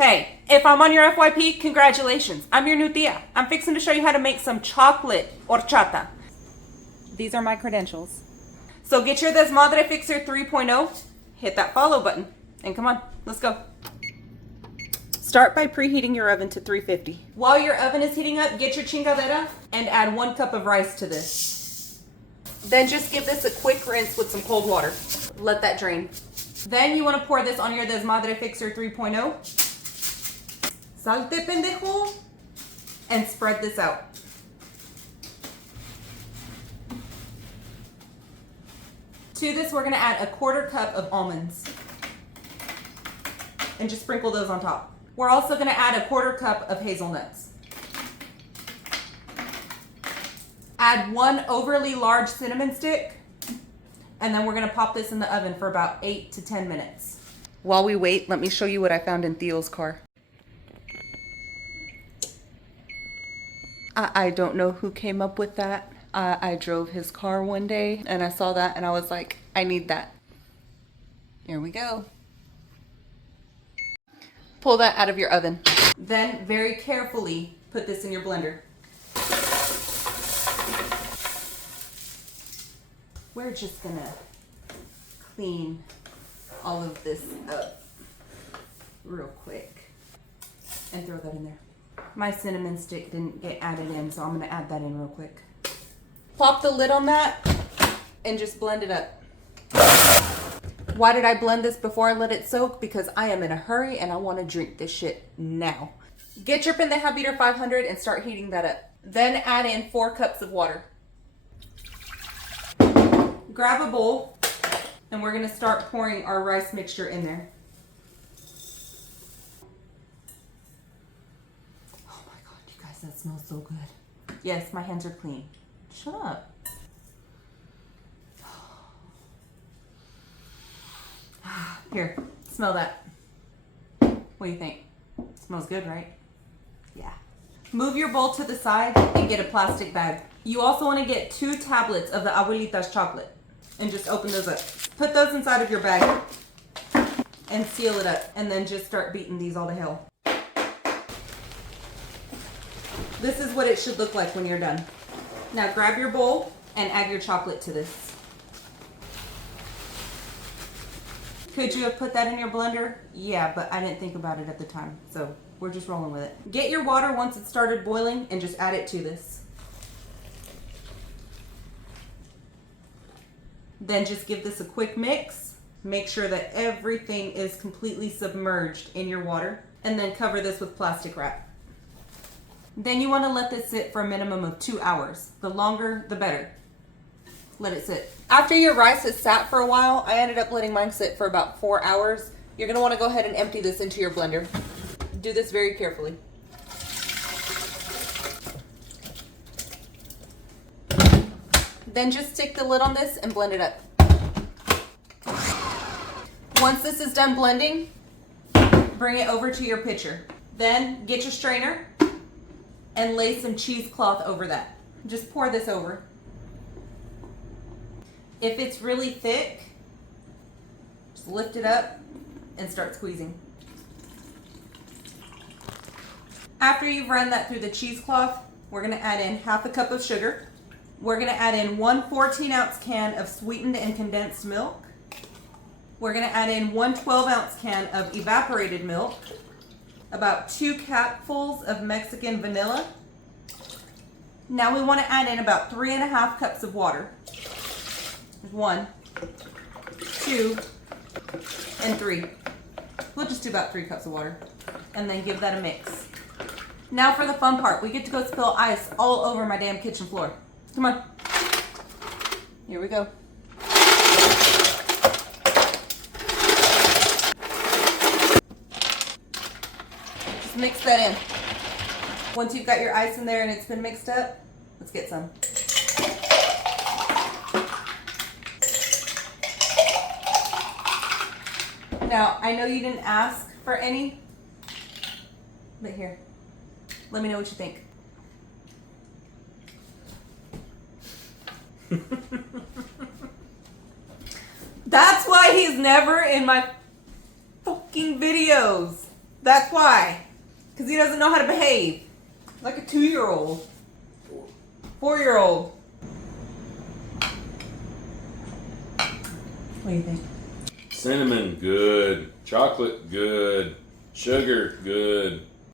Hey, if I'm on your FYP, congratulations. I'm your new tia. I'm fixing to show you how to make some chocolate horchata. These are my credentials. So get your Desmadre Fixer 3.0, hit that follow button, and come on, let's go. Start by preheating your oven to 350. While your oven is heating up, get your chingadera and add 1 cup of rice to this. Then just give this a quick rinse with some cold water. Let that drain. Then you want to pour this on your Desmadre Fixer 3.0. Salte pendejo. And spread this out. To this, we're going to add a 1/4 cup of almonds. And just sprinkle those on top. We're also going to add a 1/4 cup of hazelnuts. Add 1 overly large cinnamon stick. And then we're going to pop this in the oven for about 8 to 10 minutes. While we wait, let me show you what I found in Theo's car. I don't know who came up with that. I drove his car one day and I saw that and I was like, I need that. Here we go. Pull that out of your oven. Then very carefully put this in your blender. We're just gonna clean all of this up real quick and throw that in there. My cinnamon stick didn't get added in, so I'm gonna add that in real quick. Plop the lid on that and just blend it up. Why did I blend this before I let it soak? Because I am in a hurry and I wanna drink this shit now. Get your Pendeja Beater 500 and start heating that up. Then add in 4 cups of water. Grab a bowl and we're gonna start pouring our rice mixture in there. Oh my God, you guys, that smells so good. Yes, my hands are clean. Shut up. Here, smell that. What do you think? Smells good, right? Yeah. Move your bowl to the side and get a plastic bag. You also want to get 2 tablets of the abuelitas chocolate and just open those up. Put those inside of your bag and seal it up, and then just start beating these all to hell. This is what it should look like when you're done. Now grab your bowl and add your chocolate to this. Could you have put that in your blender? Yeah, but I didn't think about it at the time, so we're just rolling with it. Get your water once it started boiling and just add it to this. Then just give this a quick mix. Make sure that everything is completely submerged in your water, and then cover this with plastic wrap. Then you want to let this sit for a minimum of 2 hours. The longer, the better. Let it sit. After your rice has sat for a while, I ended up letting mine sit for about 4 hours. You're going to want to go ahead and empty this into your blender. Do this very carefully. Then just stick the lid on this and blend it up. Once this is done blending, bring it over to your pitcher. Then get your strainer and lay some cheesecloth over that. Just pour this over. If it's really thick, just lift it up and start squeezing. After you've run that through the cheesecloth, we're gonna add in 1/2 cup of sugar. We're gonna add in 1 14-ounce can of sweetened and condensed milk. We're gonna add in 1 12-ounce can of evaporated milk, about 2 capfuls of Mexican vanilla. Now we wanna add in about 3.5 cups of water. 1, 2, and 3. We'll just do about 3 cups of water. And then give that a mix. Now for the fun part, we get to go spill ice all over my damn kitchen floor. Come on. Here we go. Just mix that in. Once you've got your ice in there and it's been mixed up, let's get some. Now, I know you didn't ask for any, but here, let me know what you think. That's why he's never in my fucking videos. That's why. Because he doesn't know how to behave. Like a 2-year-old. 4-year-old. What do you think? Cinnamon, good. Chocolate, good. Sugar, good.